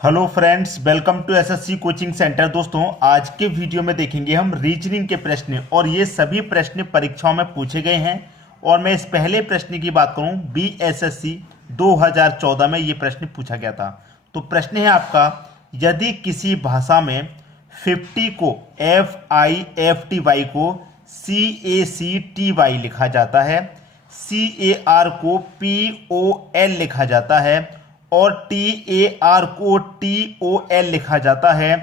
Hello friends, welcome to SSC coaching centre. दोस्तों, आज के वीडियो में देखेंगे हम रीजनिंग के प्रश्न और ये सभी प्रश्न परीक्षाओं में पूछे गए हैं। और मैं इस पहले प्रश्न की बात करूं, बीएसएससी 2014 में ये प्रश्न पूछा गया था। तो प्रश्न है आपका, यदि किसी भाषा में 50 को FIFTY को CACTY लिखा जाता है, CAR को POL लिखा जाता है और TAR को TOL लिखा जाता है,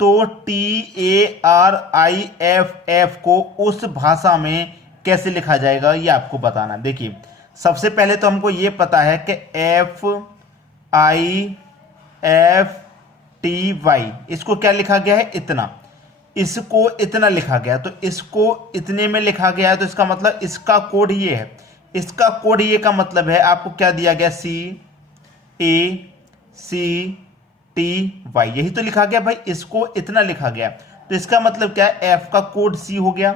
तो TARIFF को उस भाषा में कैसे लिखा जाएगा, ये आपको बताना। देखिए, सबसे पहले तो हमको ये पता है कि FIFTY इसको क्या लिखा गया है, इतना। इसको इतना लिखा गया, तो इसको इतने में लिखा गया है, तो इसका मतलब इसका कोड ये है। इसका कोड ये का मतलब है, आपको क्या दिया गया, CACTY, यही तो लिखा गया भाई। इसको इतना लिखा गया, तो इसका मतलब क्या है, F का कोड C हो गया,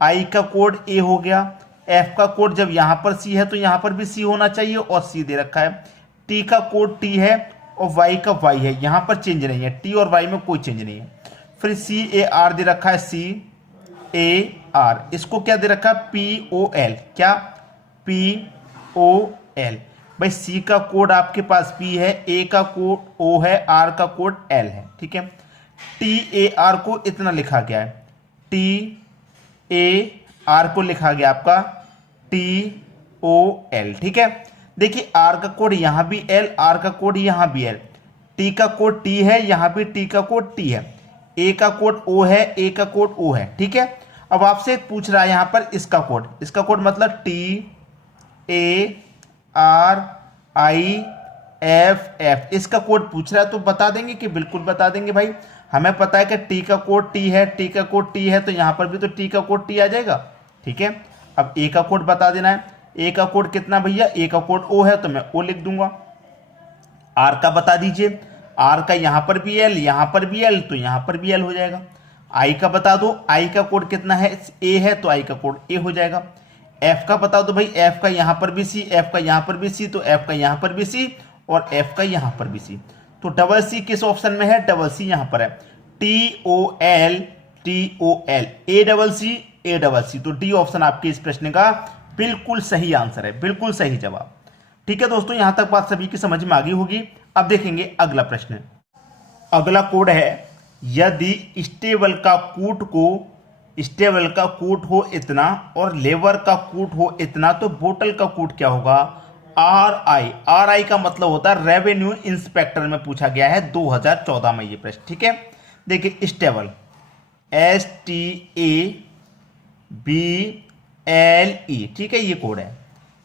I का कोड A हो गया। F का कोड जब यहां पर C है तो यहां पर भी C होना चाहिए और C दे रखा है। T का कोड T है और Y का Y है, यहां पर चेंज नहीं है, T और Y में कोई चेंज नहीं है। फिर CAR दे रखा है, CAR। इसको क्या दे रखा है, POL, क्या, POL। भाई C का कोड आपके पास P है, A का कोड O है, R का कोड L है, ठीक है। TAR को इतना लिखा गया है, TAR को लिखा गया आपका TOL, ठीक है। देखिए, R का कोड यहां भी L, R का कोड यहां भी L, T का कोड T है, यहां भी T का कोड T है, A का कोड O है, A का कोड O है, ठीक है। अब आपसे पूछ रहा है यहां पर इसका कोड मतलब TARIFF, इसका कोड पूछ रहा है, तो बता देंगे कि बिल्कुल बता देंगे भाई। हमें पता है कि T का कोड T है, T का कोड T है, तो यहां पर भी तो T का कोड T आ जाएगा, ठीक है। अब A का कोड बता देना है। A का कोड कितना भैया, A का कोड O है, तो मैं O लिख दूंगा। R का बता दीजिए, R का यहां पर भी L, यहां पर भी L, तो यहां पर भी L हो जाएगा। I का बता दो, I का कोड कितना है, A है, तो I का कोड A हो जाएगा। F का बता दो भाई, F का यहां पर भी C, F का यहां पर भी C, तो F का यहां पर भी C और F का यहां पर भी C। तो डबल C किस ऑप्शन में है, डबल C यहां पर है, TOL, A डबल C, तो D ऑप्शन आपके इस प्रश्न का बिल्कुल सही आंसर है, बिल्कुल सही जवाब। ठीक है दोस्तों, यहां तक बात सभी की समझ में आ गई होगी। अब देखेंगे अगला प्रश्न। अगला कोड है, यदि स्टेबल का कूट हो इतना और लेबर का कूट हो इतना, तो बोतल का कूट क्या होगा, RI का मतलब होता है रेवेन्यू इंस्पेक्टर में पूछा गया है 2014 में ये प्रश्न, ठीक है। देखिए, स्टेबल STABLE, ठीक है, ये कोड है।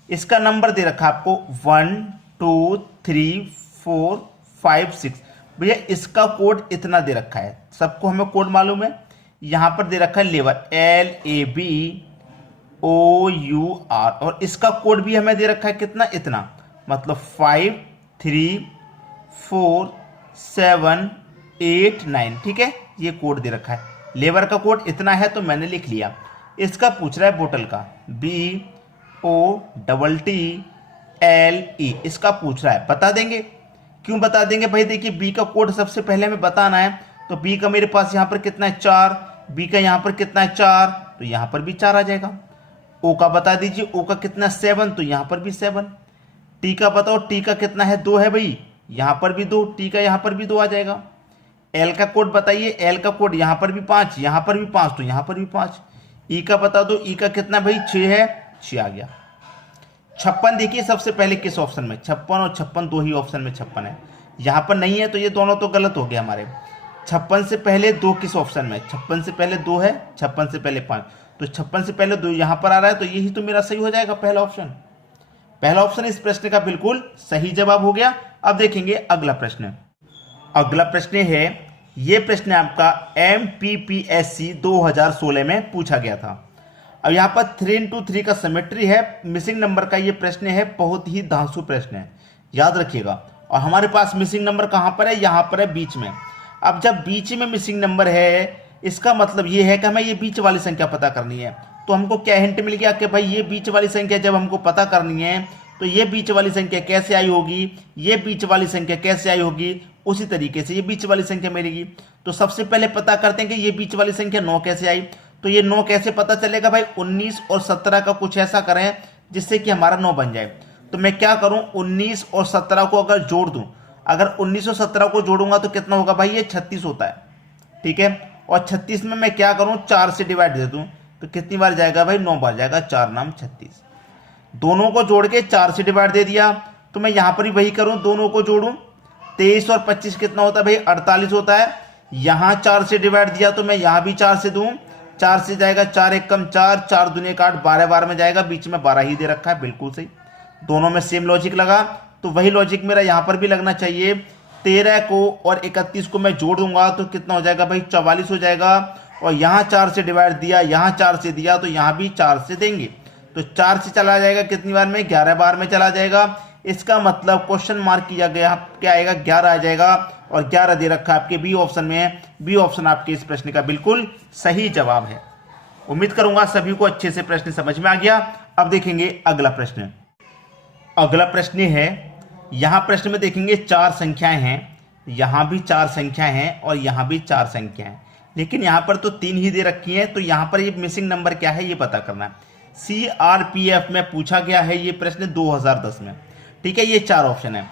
इसका नंबर दे रखा आपको 1 2 3 4 5 6। भैया इसका कोड इतना दे रखा है, सबको हमें कोड मालूम है। यहां पर दे रखा है लेबर, LABOUR, और इसका कोड भी हमें दे रखा है कितना, इतना, मतलब 5 3 4 7 8 9, ठीक है, ये कोड दे रखा है। लेबर का कोड इतना है, तो मैंने लिख लिया। इसका पूछ रहा है बोतल का, BOTTLE, इसका पूछ रहा है, बता देंगे। क्यों बता देंगे भाई, देखिए B का कोड सबसे पहले हमें बताना है, तो B का मेरे पास यहां पर कितना है, 4, B का यहां पर कितना है, 4, तो यहां पर भी 4 आ जाएगा। O का बता दीजिए, O का कितना 7, तो यहां पर भी 7। T का बताओ, T का कितना है, 2 है भाई, यहां पर भी 2, T का यहां पर भी 2 आ जाएगा। L का कोड बताइए, L का कोड यहां पर भी 5, यहां पर भी 5, तो यहां पर भी 5। E का बता दो, E का कितना भाई, 6 है, 6 आ गया। 56 देखिए सबसे पहले किस ऑप्शन में, 56 और 56 दो ही ऑप्शन में 56 है, यहां पर नहीं है, तो ये दोनों तो गलत हो गया हमारे। 56 से पहले 2 किस ऑप्शन में, 56 से पहले 2 है, 56 से पहले 5, तो 56 से पहले 2 यहां पर आ रहा है, तो यही तो मेरा सही हो जाएगा, पहला ऑप्शन। पहला ऑप्शन इस प्रश्न का बिल्कुल सही जवाब हो गया। अब देखेंगे अगला प्रश्न। अगला प्रश्न है, यह प्रश्न आपका MPPSC 2016 में पूछा गया था। अब यहां पर 3x3 का सिमेट्री है, मिसिंग नंबर का ये प्रश्न है, बहुत ही धांसू प्रश्न है, याद रखिएगा। और हमारे पास मिसिंग नंबर कहां पर है, यहां पर है बीच में। अब जब बीच में मिसिंग नंबर है, इसका मतलब ये है कि हमें ये बीच वाली संख्या पता करनी है। तो हमको क्या हिंट मिल गया कि भाई ये बीच वाली संख्या जब हमको पता करनी है, तो ये बीच वाली संख्या कैसे आई होगी, ये बीच वाली संख्या कैसे आई होगी, उसी तरीके से ये बीच वाली संख्या मिलेगी। तो सबसे पहले पता करते हैं कि ये बीच वाली संख्या 9 कैसे आई। तो ये 9 कैसे पता चलेगा भाई, 19 और 17 का कुछ ऐसा करें जिससे कि हमारा 9 बन जाए। तो मैं क्या करूं, 19 और 17 को अगर जोड़ दूं, अगर 19 और 17 को जोड़ूंगा तो कितना होगा भाई, ये 36 होता है, ठीक है। और 36 में मैं क्या करूं, 4 से डिवाइड दे दूं, तो कितनी बार जाएगा भाई, 9 बार जाएगा, 4 नाम 36। दोनों को जोड़ के 4 से डिवाइड दे दिया, तो मैं यहां पर भी वही करूं, दोनों को जोड़ूं, 23 और 25 कितना होता है भाई, 48 होता है। यहां 4 से डिवाइड दिया तो मैं यहां भी 4 से दूं, 4 से जाएगा 4 एक कम 4, 4 दूने का 8, 12 बार में जाएगा, बीच में 12 ही दे रखा है, बिल्कुल सही। दोनों में सेम लॉजिक लगा, तो वही लॉजिक मेरा यहां पर भी लगना चाहिए। 13 को और 31 को मैं जोड़ दूंगा तो कितना हो जाएगा भाई, 44 हो जाएगा। और यहां 4 से डिवाइड दिया, यहां 4 से दिया, तो यहां भी 4 से देंगे, तो 4 से चला जाएगा कितनी बार में, 11 बार में चला जाएगा। इसका मतलब क्वेश्चन मार्क किया गया, क्या आएगा, 11 आ जाएगा। और 11 दे रखा है आपके बी ऑप्शन में। बी ऑप्शन आपके इस प्रश्न का बिल्कुल सही जवाब है। उम्मीद करूंगा सभी को अच्छे से प्रश्न समझ में आ गया। अब देखेंगे अगला प्रश्न। अगला प्रश्न है, यहां प्रश्न में देखेंगे 4 संख्याएं हैं, यहां भी 4 संख्याएं हैं और यहां भी 4 संख्याएं हैं, लेकिन यहां पर तो 3 ही दे रखी हैं। तो यहां पर ये मिसिंग नंबर क्या है ये पता करना है। CRPF में पूछा गया है ये प्रश्न 2010 में, ठीक है। ये 4 ऑप्शन है,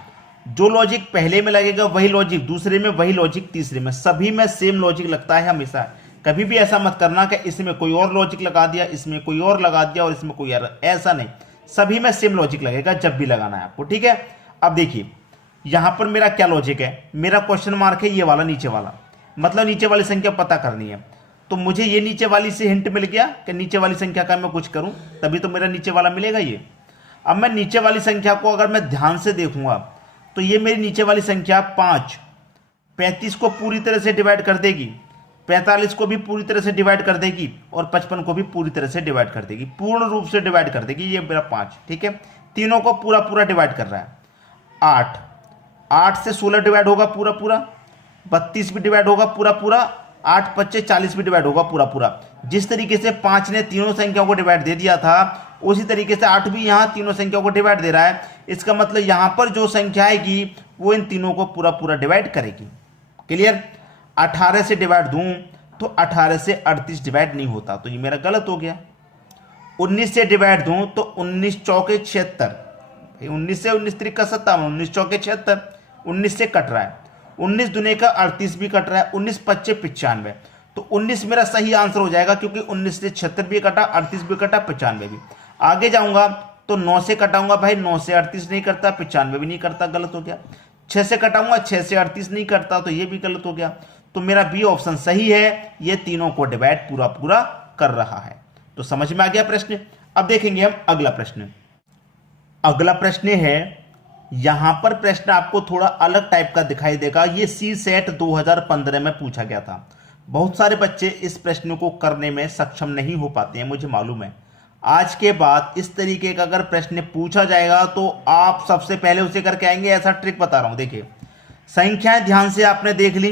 जो लॉजिक पहले में लगेगा वही लॉजिक दूसरे में, वही लॉजिक तीसरे में, सभी में सेम लॉजिक लगता है हमेशा। कभी भी ऐसा मत करना कि इसमें कोई और लॉजिक लगा दिया, इसमें कोई और लगा दिया और इसमें कोई और, ऐसा नहीं, सभी में सेम लॉजिक लगेगा जब भी लगाना है आपको, ठीक है। अब देखिए यहां पर मेरा क्या लॉजिक है, मेरा क्वेश्चन मार्क है ये वाला नीचे वाला, मतलब नीचे वाली संख्या पता करनी है। तो मुझे ये नीचे वाली से हिंट मिल गया कि नीचे वाली संख्या का मैं कुछ करूं तभी तो मेरा नीचे वाला मिलेगा ये। अब मैं नीचे वाली संख्या को अगर मैं ध्यान से देखूंगा तो ये मेरी नीचे वाली संख्या 5 35 को पूरी तरह से डिवाइड कर देगी, 45 को भी पूरी तरह से डिवाइड कर देगी और 55 को भी पूरी तरह से डिवाइड कर देगी, पूर्ण रूप से डिवाइड कर देगी। ये मेरा 5, ठीक है, तीनों को पूरा पूरा डिवाइड कर रहा है। 8 से 16 डिवाइड होगा पूरा पूरा, 32 भी डिवाइड होगा पूरा पूरा, 8 25 40 भी डिवाइड होगा पूरा पूरा। जिस तरीके से 5 ने तीनों संख्याओं को डिवाइड दे दिया था, उसी तरीके से 8 भी यहाँ तीनों संख्याओं को डिवाइड दे रहा है। इसका मतलब यहाँ पर जो संख्या आएगी वो इन तीनों को पूरा पूरा डिवाइड करेगी। क्लियर। 18 से डिवाइड दूं तो 18 से 38 डिवाइड नहीं होता, तो ये मेरा गलत हो गया। 19 से डिवाइड दूं तो 19 चौके 76, 19 से 19 त्रिक का 57, 19 चौके 76, 19 से कट रहा है, 19 दुने का 38 भी कट रहा है, 19 पच्चे 95, तो 19 मेरा सही आंसर हो जाएगा क्योंकि 19 से 76 भी कटा, 38 भी कटा, 95 भी। आगे जाऊंगा तो 9 से कटाऊंगा भाई, 9 से 38 नहीं करता, 95 भी नहीं करता, गलत हो गया। 6 से कटाऊंगा, 6 से 38 नहीं करता, तो ये भी गलत हो गया। तो मेरा बी ऑप्शन सही है, ये तीनों को डिवाइड पूरा पूरा कर रहा है। तो समझ में आ गया प्रश्न। अब देखेंगे हम अगला प्रश्न। अगला प्रश्न है, यहां पर प्रश्न आपको थोड़ा अलग टाइप का दिखाई देगा। ये CSET 2015 में पूछा गया था। बहुत सारे बच्चे इस प्रश्न को करने में सक्षम नहीं हो पाते हैं, मुझे मालूम है। आज के बाद इस तरीके का अगर प्रश्न पूछा जाएगा तो आप सबसे पहले उसे करके आएंगे। ऐसा ट्रिक बता रहा हूं, देखिए संख्याएं ध्यान से आपने देख ली,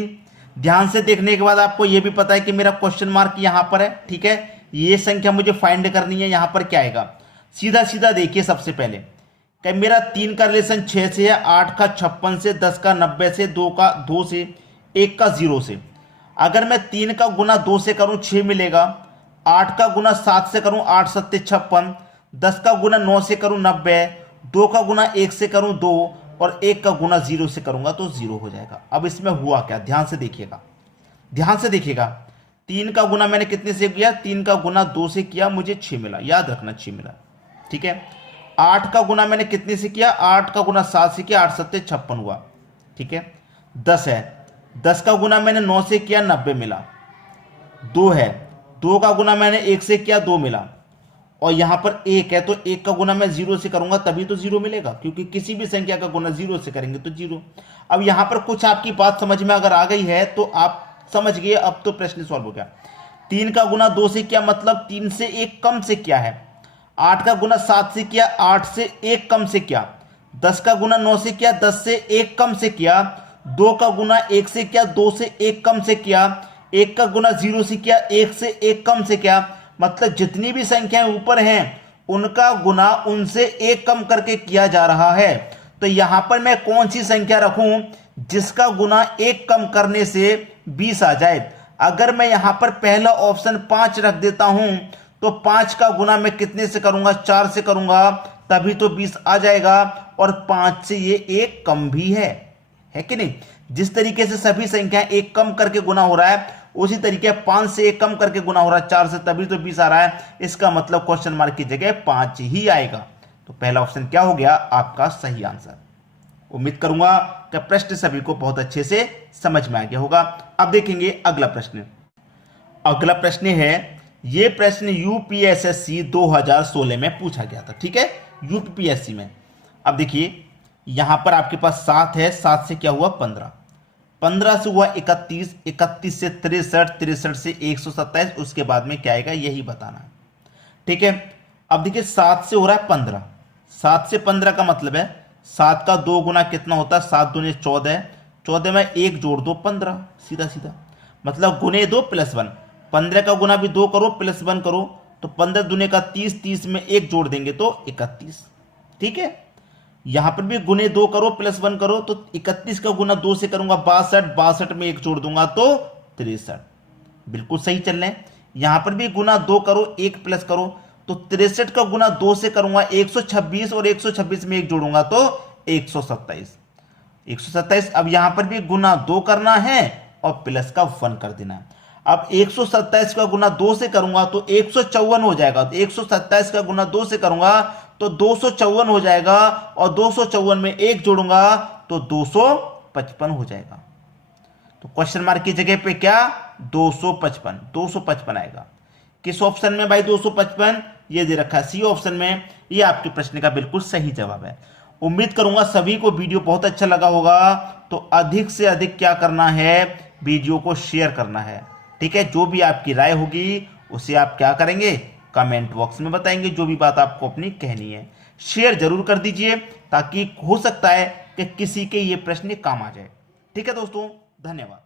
ध्यान से देखने के बाद आपको यह भी पता है कि मेरा क्वेश्चन मार्क यहां पर है, ठीक है। ये संख्या मुझे फाइंड करनी है, यहां पर क्या आएगा, सीधा सीधा देखिए। सबसे पहले कि मेरा 3 का रिलेशन 6 से है, 8 का 56 से, 10 का 90 से, 2 का 2 से, 1 का 0 से। अगर मैं 3 का गुना 2 से करूं 6 मिलेगा, 8 का गुना 7 से करूं 8 सत्ते 56, 10 का गुना 9 से करूं 90, 2 का गुना 1 से करूं 2 और 1 का गुना 0 से करूंगा तो 0 हो जाएगा। अब इसमें हुआ क्या, ध्यान से देखिएगा, ध्यान से देखिएगा। 3 का गुना मैंने कितने से किया, 3 का गुना 2 से किया, मुझे 6 मिला, याद रखना 6 मिला, ठीक है। 8 का गुना मैंने कितने से किया, 8 का गुना 7 से किया, 8 सत्ते 56 हुआ, ठीक है। 10 है, 10 का गुना मैंने 9 से किया, 90 मिला। 2 है, 2 का गुना मैंने 1 से किया, 2 मिला। और यहां पर 1 है, तो 1 का गुना मैं 0 से करूंगा तभी तो 0 मिलेगा, क्योंकि किसी भी संख्या का गुना 0 से करेंगे तो 0। अब यहां पर कुछ आपकी बात समझ में अगर आ गई है तो आप समझ गए, अब तो प्रश्न सॉल्व हो गया। 3 का गुना 2 से किया, मतलब 3 से 1 कम से किया है। 8 का गुना 7 से किया, 8 से 1 कम से किया। 10 का गुना 9 से किया, 10 से 1 कम से किया। 2 का गुना 1 से किया, 2 से 1 कम से किया। 1 का गुना 0 से किया, 1 से 1 कम से किया। मतलब जितनी भी संख्याएं ऊपर हैं उनका गुना उनसे 1 कम करके किया जा रहा है। तो यहां पर मैं कौन सी संख्या रखूं जिसका गुना 1 कम करने से 20 आ जाए। अगर मैं यहां पर पहला ऑप्शन 5 रख देता हूं तो 5 का गुना मैं कितने से करूंगा, 4 से करूंगा, तभी तो 20 आ जाएगा। और 5 से ये 1 कम भी है कि नहीं। जिस तरीके से सभी संख्याएं 1 कम करके गुना हो रहा है, उसी तरीके 5 से 1 कम करके गुना हो रहा है 4 से, तभी तो 20 आ रहा है। इसका मतलब क्वेश्चन मार्क की जगह 5 ही आएगा। तो पहला ऑप्शन क्या हो गया आपका सही आंसर। उम्मीद करूंगा कि प्रश्न सभी को बहुत अच्छे से समझ में आ गया होगा। अब देखेंगे अगला प्रश्न। अगला प्रश्न है, यह प्रश्न यूपीएसएससी 2016 में पूछा गया था। ठीक है, यूपीएससी में। अब देखिए यहां पर आपके पास 7 है, 7 से क्या हुआ 15, 15 से हुआ 31, 31 से 63, 63 से 127, उसके बाद में क्या आएगा यही बताना है। ठीक है, अब देखिए 7 से हो रहा है 15, 7 से 15 का मतलब है 7 का 2 गुना कितना होता है, 7 दूने 14, 14 में 1 जोड़ दो 15, सीधा सीधा, मतलब गुने 2 + 1, 15 का गुना भी 2 करो + 1 करो, तो 15 दूने का 30, 30 में 1 जोड़ देंगे तो 31। ठीक है, यहां पर भी गुने 2 करो + 1 करो, तो 31 का गुना 2 से करूंगा 62, 62 में 1 जोड़ दूंगा तो 63। बिल्कुल सही चल रहे हैं। यहां पर भी गुना 2 करो 1 प्लस करो, तो 63 का गुना 2 से करूंगा 126, और 126 में 1 जोड़ूंगा तो 127, 127। अब यहां पर भी गुना 2 करना है और प्लस का 1 कर देना है। अब 127 का गुना 2 से करूंगा तो 154 हो जाएगा, तो 127 का गुना 2 से करूंगा तो 254 हो जाएगा, और 254 में 1 जोड़ूंगा तो 255 हो जाएगा। तो क्वेश्चन मार्क की जगह पे क्या 255, 255 आएगा। किस ऑप्शन में भाई 255, ये दे रखा है सी ऑप्शन में। ये आपके प्रश्न का बिल्कुल सही जवाब है। उम्मीद करूंगा सभी को वीडियो बहुत अच्छा लगा होगा। तो अधिक से अधिक क्या करना है, वीडियो को शेयर करना है। ठीक है, जो भी आपकी राय होगी उसे आप क्या करेंगे, कमेंट बॉक्स में बताएंगे। जो भी बात आपको अपनी कहनी है शेयर जरूर कर दीजिए, ताकि हो सकता है कि किसी के ये प्रश्न काम आ जाए। ठीक है दोस्तों, धन्यवाद।